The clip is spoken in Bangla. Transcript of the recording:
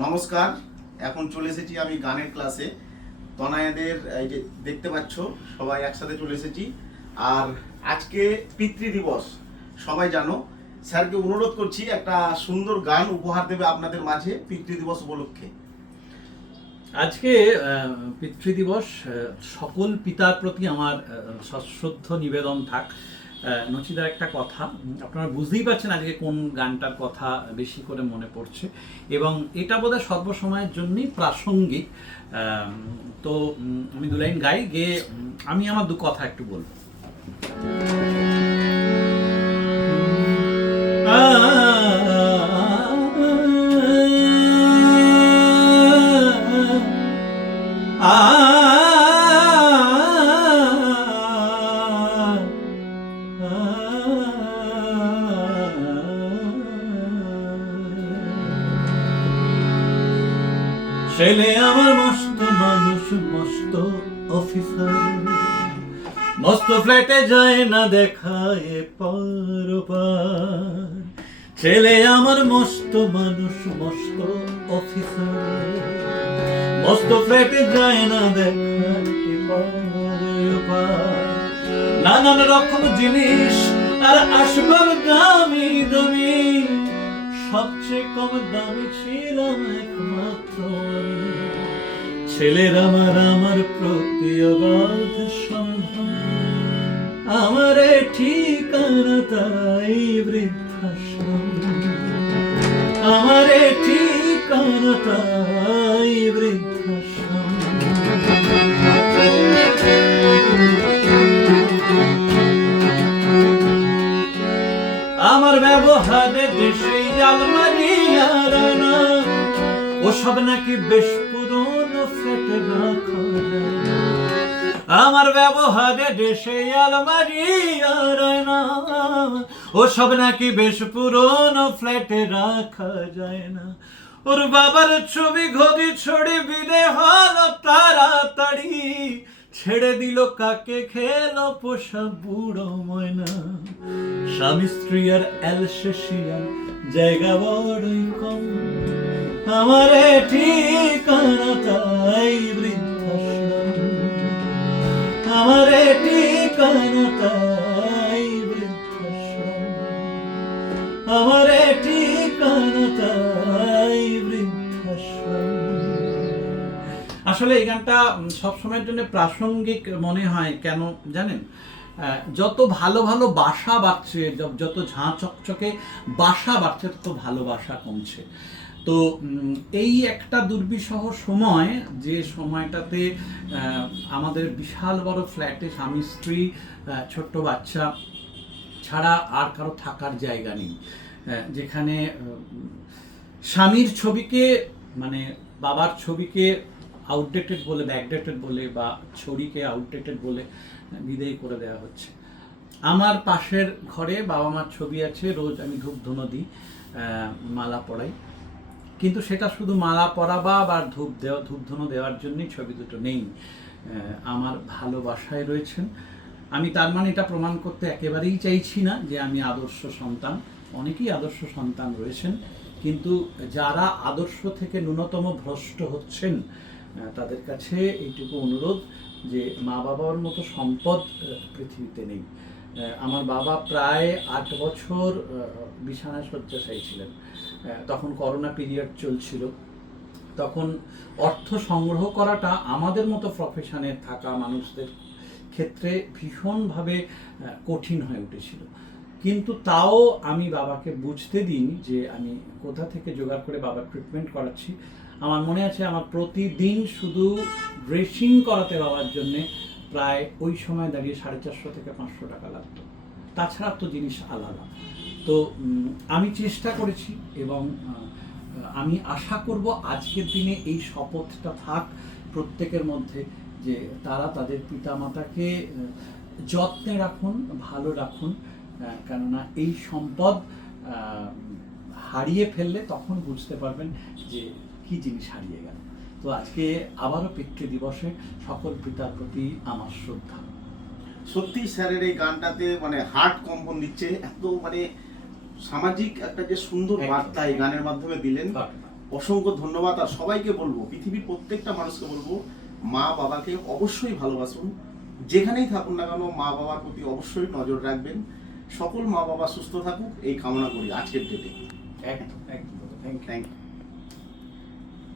নমস্কার। এখন চলে এসেছি আমি গানের ক্লাসে। তনয়াদের এই যে দেখতে পাচ্ছ সবাই একসাথে চলে এসেছি। আর আজকে পিতৃদিবস, সবাই জানো। স্যারকে অনুরোধ করছি একটা সুন্দর গান উপহার দেবে আপনাদের মাঝে পিতৃদিবস উপলক্ষে। আজকে পিতৃদিবস, সকল পিতার প্রতি আমার সশ্রদ্ধ নিবেদন থাক। নচিদার একটা কথা, আপনারা বুঝতেই পারছেন আজকে কোন গানটার কথা বেশি করে মনে পড়ছে, এবং এটা বোধহয় সর্বসময়ের জন্যই প্রাসঙ্গিক। তো আমি দু লাইন গাই, গেয়ে আমি আমার দু কথা একটু বলবো। ছেলে আমার মস্ত মানুষ, মস্ত অফিসার, মস্ত ফ্ল্যাটে যায় না দেখায় পার। ছেলে আমার মস্ত মানুষ, মস্ত অফিসার, মস্ত ফ্ল্যাটে যায় না দেখায় পার। নানান রকম জিনিস আর আসবাব দামি দামি, সবচেয়ে কম দামি ছিলাম একমাত্র। ছেলের আমার প্রতি অগাধ সম্মান, আমার ঠিকানা তাই বৃদ্ধাশ্রম, আমার ঠিকানা তাই বৃদ্ধাশ্রম। আমার ব্যবহারে দেশে আলমারি আর না, ওসব নাকি বেশ পুরনো ফেটে রাখা যায়। আমার ব্যবহারে দেশে আলমারি আর না, ওসব নাকি বেশ পুরনো ফ্ল্যাটে রাখা যায় না। ওর বাবার ছবি ঘড়ি ছড়ে বিদে হলো তাড়াতাড়ি, ছেড়ে দিল কাকে খেলো পোষা বুড়ো ময়না। স্বামী স্ত্রী আর অ্যালসেশিয়ান জায়গা বড়ই কম, আমার ঠিকানা তাই বৃদ্ধাশ্রম, আমার ঠিকানা তাই বৃদ্ধাশ্রম, আমার ঠিকানা তাই বৃদ্ধাশ্রম। আসলে এই গানটা সবসময়ের জন্য প্রাসঙ্গিক মনে হয় কেন জানেন? যত ভালো ভালো বাসা বাড়ছে, যত ঝাঁ চকচকে বাসা বাড়ছে, তত ভালোবাসা কমছে। তো এই একটা দুর্বিষহ সময়, যে সময়টাতে আমাদের বিশাল বড় ফ্ল্যাটে স্বামী স্ত্রী, ছোট্ট বাচ্চা ছাড়া আর কারো থাকার জায়গা নেই, যেখানে স্বামীর ছবিকে মানে বাবার ছবিকে আউটডেটেড বলে, ব্যাকডেটেড বলে, বা ছড়িকে আউটডেটেড বলে বিদায় করে দেওয়া হচ্ছে। আমার পাশের ঘরে বাবা মার ছবি আছে, রোজ আমি ধূপ ধুনো দিই, মালা পরাই, কিন্তু সেটা শুধু মালা পরাবা বা ধূপ ধুনো দেওয়ার জন্যই ছবি দুটো নেই। আমার ভালোবাসায় রয়েছেন। আমি তার মানে এটা প্রমাণ করতে একেবারেই চাইছি না যে আমি আদর্শ সন্তান। অনেকেই আদর্শ সন্তান রয়েছেন, কিন্তু যারা আদর্শ থেকে ন্যূনতম ভ্রষ্ট হচ্ছেন, তাদের কাছে এইটুকু অনুরোধ যে মা বাবার মতো সম্পদ পৃথিবীতে নেই। আমার বাবা প্রায় 8 বছর বিছানায় শয্যাশায়ী ছিলেন। তখন করোনা পিরিয়ড চলছিল। তখন অর্থ সংগ্রহ করাটা আমাদের মতো প্রফেশনে থাকা মানুষদের ক্ষেত্রে ভীষণভাবে কঠিন হয়ে উঠেছিল। কিন্তু তাও আমি বাবাকে বুঝতে দিইনি যে আমি কোথা থেকে জোগাড় করে বাবার ট্রিটমেন্ট করাচ্ছি। আমার মনে আছে আমার প্রতিদিন শুধু ড্রেসিং করাতে বাবার জন্যে প্রায় ওই সময় দাঁড়িয়ে 450 থেকে 500 টাকা লাগতো। তাছাড়া তো জিনিস আলাদা। তো আমি চেষ্টা করেছি, এবং আমি আশা করব আজকের দিনে এই শপথটা থাক প্রত্যেকের মধ্যে, যে তারা তাদের পিতামাতাকে যত্নে রাখুন, ভালো রাখুন। কেননা এই সম্পদ হারিয়ে ফেললে তখন বুঝতে পারবেন যে কি জিনিস হারিয়ে গেল। তো আজকে আবারও পিতৃদিবসে সকল পিতার প্রতি আমার শ্রদ্ধা। সত্যি স্যারের এই গানটাতে মানে হার্ট কম্পন দিচ্ছে, এত মানে সামাজিক একটা যে সুন্দর বার্তা এই গানের মাধ্যমে দিলেন। অসংখ্য ধন্যবাদ। আর সবাইকে বলবো, পৃথিবীর প্রত্যেকটা মানুষকে বলবো, মা বাবাকে অবশ্যই ভালোবাসুন। যেখানেই থাকুন না কেন মা বাবার প্রতি অবশ্যই নজর রাখবেন। সকল মা বাবা সুস্থ থাকুক এই কামনা করি আজকের ডেটে। একদম একদম থ্যাংক ইউ। Thank you.